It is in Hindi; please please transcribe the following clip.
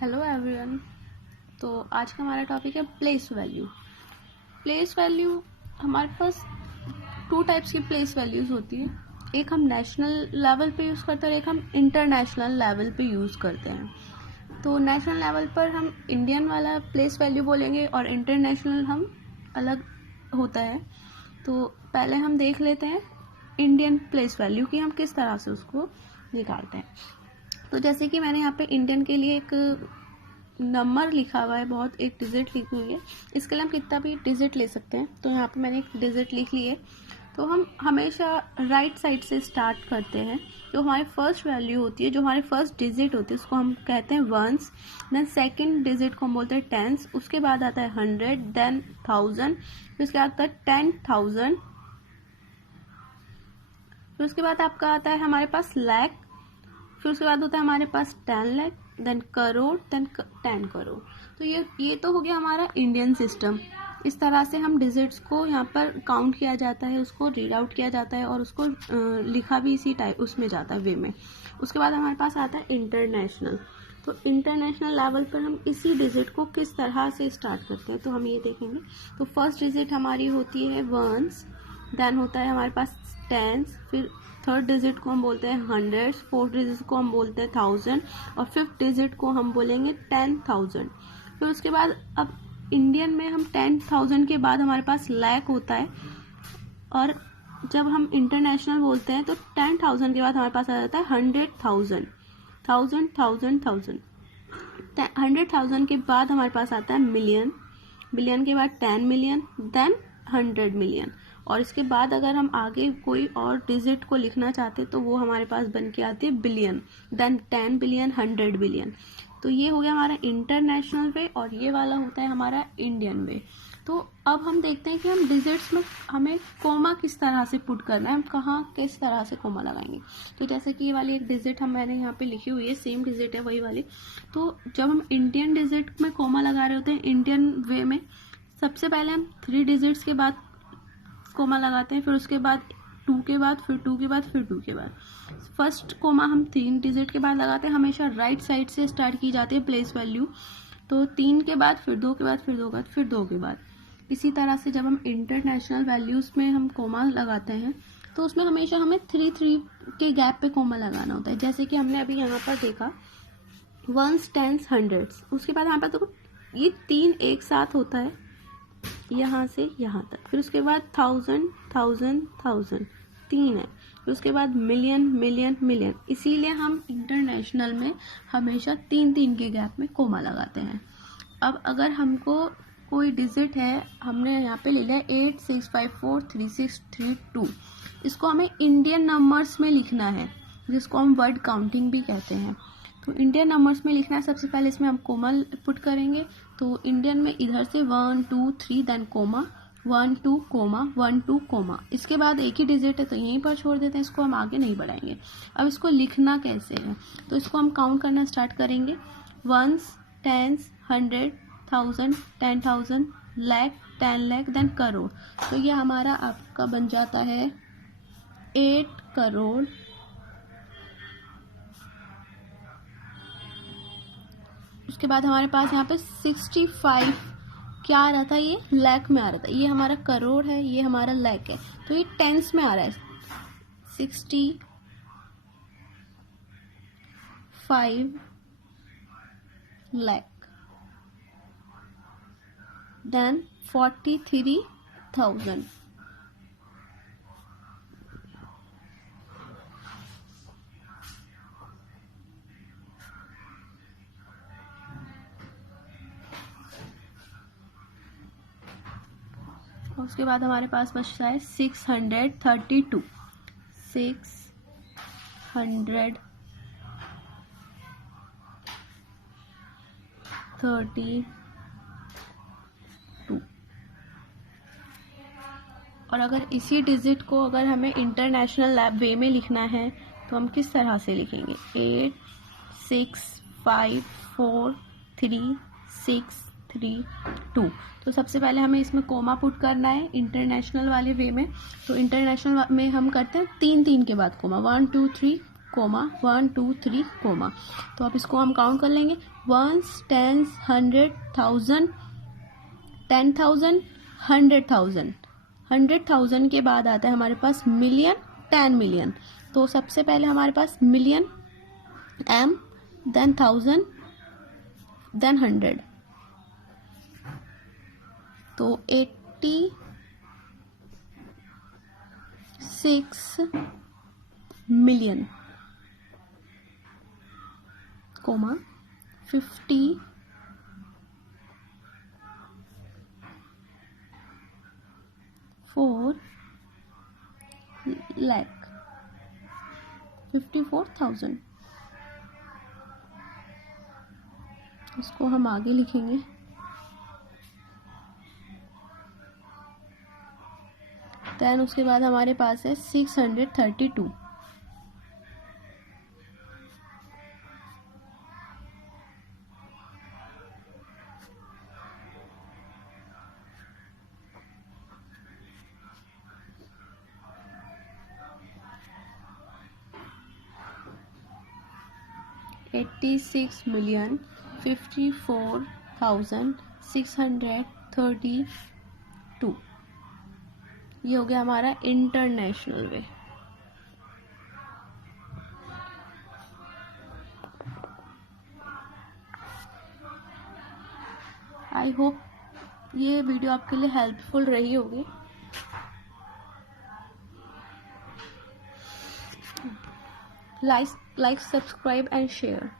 Hello everyone. तो आज का हमारा टॉपिक है प्लेस वैल्यू। प्लेस वैल्यू हमारे पास टू टाइप्स की प्लेस वैल्यूज़ होती है। एक हम नेशनल लेवल पे यूज़ करते हैं और एक हम इंटरनेशनल लेवल पे यूज़ करते हैं। तो नेशनल लेवल पर हम इंडियन वाला प्लेस वैल्यू बोलेंगे और इंटरनेशनल हम अलग होता है। तो पहले हम देख लेते हैं इंडियन प्लेस वैल्यू की हम किस तरह से उसको निकालते हैं। तो जैसे कि मैंने यहाँ पे इंडियन के लिए एक नंबर लिखा हुआ है, बहुत एक डिजिट लिखी हुई है। इसके लिए हम कितना भी डिजिट ले सकते हैं। तो यहाँ पे मैंने एक डिजिट लिख ली है। तो हम हमेशा राइट साइड से स्टार्ट करते हैं। जो हमारी फर्स्ट वैल्यू होती है, जो हमारी फर्स्ट डिजिट होती है, उसको हम कहते हैं वंस। देन सेकंड डिजिट को हम बोलते हैं टेंस। उसके बाद आता है 100, देन 1000, फिर उसके बाद आता है 10,000, फिर उसके बाद आपका आता है हमारे पास लाख, फिर उसके बाद होता है हमारे पास 10 लाख, देन करोड़, देन 10 करोड़। तो ये तो हो गया हमारा इंडियन सिस्टम। इस तरह से हम डिजिट्स को यहाँ पर काउंट किया जाता है, उसको रीड आउट किया जाता है और उसको लिखा भी इसी टाइप उसमें जाता है वे में। उसके बाद हमारे पास आता है इंटरनेशनल। तो इंटरनेशनल लेवल पर हम इसी डिजिट को किस तरह से स्टार्ट करते हैं तो हम ये देखेंगे। तो फर्स्ट डिजिट हमारी होती है वंस, देन होता है हमारे पास टेंस, फिर थर्ड डिजिट को हम बोलते हैं हंड्रेड्स, फोर्थ डिजिट को हम बोलते हैं 1000 और फिफ्थ डिजिट को हम बोलेंगे 10,000। फिर उसके बाद अब इंडियन में हम 10,000 के बाद हमारे पास लाख होता है और जब हम इंटरनेशनल बोलते हैं तो 10,000 के बाद हमारे पास आ जाता है 100,000, 100,000 के बाद हमारे पास आता है मिलियन, मिलियन के बाद 10 मिलियन, देन 100 मिलियन। और इसके बाद अगर हम आगे कोई और डिजिट को लिखना चाहते तो वो हमारे पास बन के आती है बिलियन, देन 10 बिलियन, 100 बिलियन। तो ये हो गया हमारा इंटरनेशनल वे और ये वाला होता है हमारा इंडियन वे। तो अब हम देखते हैं कि हम डिजिट्स में हमें कोमा किस तरह से पुट करना है, हम कहाँ किस तरह से कोमा लगाएंगे। तो जैसे कि ये वाली एक डिजिट मैंने यहाँ पे लिखी हुई है, सेम डिजिट है वही वाली। तो जब हम इंडियन डिजिट में कोमा लगा रहे होते हैं इंडियन वे में, सबसे पहले हम 3 डिजिट्स के बाद कोमा लगाते हैं, फिर उसके बाद 2 के बाद, फिर 2 के बाद, फिर 2 के बाद। फर्स्ट कोमा हम 3 डिजिट के बाद लगाते हैं। हमेशा राइट साइड से स्टार्ट की जाती है प्लेस वैल्यू। तो 3 के बाद, फिर 2 के बाद, फिर 2 के बाद, फिर 2 के बाद। इसी तरह से जब हम इंटरनेशनल वैल्यूज़ में हम कोमा लगाते हैं तो उसमें हमेशा हमें 3 के गैप पे कोमा लगाना होता है। जैसे कि हमने अभी यहाँ पर देखा वंस, टेंस, हंड्रेड्स, उसके बाद यहाँ पर देखो ये 3 एक साथ होता है यहाँ से यहाँ तक। फिर उसके बाद 1000, 1000, 1000 3 है। फिर उसके बाद मिलियन, मिलियन, मिलियन। इसीलिए हम इंटरनेशनल में हमेशा 3 के गैप में कोमा लगाते हैं। अब अगर हमको कोई डिजिट है, हमने यहाँ पे ले लिया 86543632, इसको हमें इंडियन नंबर्स में लिखना है जिसको हम वर्ड काउंटिंग भी कहते हैं। तो इंडियन नंबर्स में लिखना है। सबसे पहले इसमें हम कोमा पुट करेंगे। तो इंडियन में इधर से 1 2 3 देन कोमा, 1 2 कोमा, 1 2 कोमा। इसके बाद एक ही डिजिट है तो यहीं पर छोड़ देते हैं, इसको हम आगे नहीं बढ़ाएंगे। अब इसको लिखना कैसे है तो इसको हम काउंट करना स्टार्ट करेंगे। Ones, tens, 100, 1000, 10,000, lakh, 10 lakh, then crore. तो ये हमारा आपका बन जाता है 8 करोड़। उसके बाद हमारे पास यहाँ पे 65 क्या आ रहा था, ये लाख में आ रहा था। ये हमारा करोड़ है, ये हमारा लाख है, तो ये टेंस में आ रहा है। 65 लाख, देन 43,000। उसके बाद हमारे पास बचता है 632, 632 और अगर इसी डिजिट को अगर हमें इंटरनेशनल वे में लिखना है तो हम किस तरह से लिखेंगे। 86543632। तो सबसे पहले हमें इसमें कोमा पुट करना है इंटरनेशनल वाले वे में। तो इंटरनेशनल में हम करते हैं 3 के बाद कोमा, 1 2 3 कोमा 1 2 3 कोमा। तो अब इसको हम काउंट कर लेंगे, 1s 10s 100 1000 10,000 100,000। 100,000 के बाद आता है हमारे पास मिलियन, 10 मिलियन। तो सबसे पहले हमारे पास मिलियन M, देन 1000, देन 100। तो 86 मिलियन कोमा 54 लाख 54,000। इसको हम आगे लिखेंगे, देन उसके बाद हमारे पास है 632। $86,54,632। ये हो गया हमारा इंटरनेशनल वे। आई होप ये वीडियो आपके लिए हेल्पफुल रही होगी। Like, subscribe and share.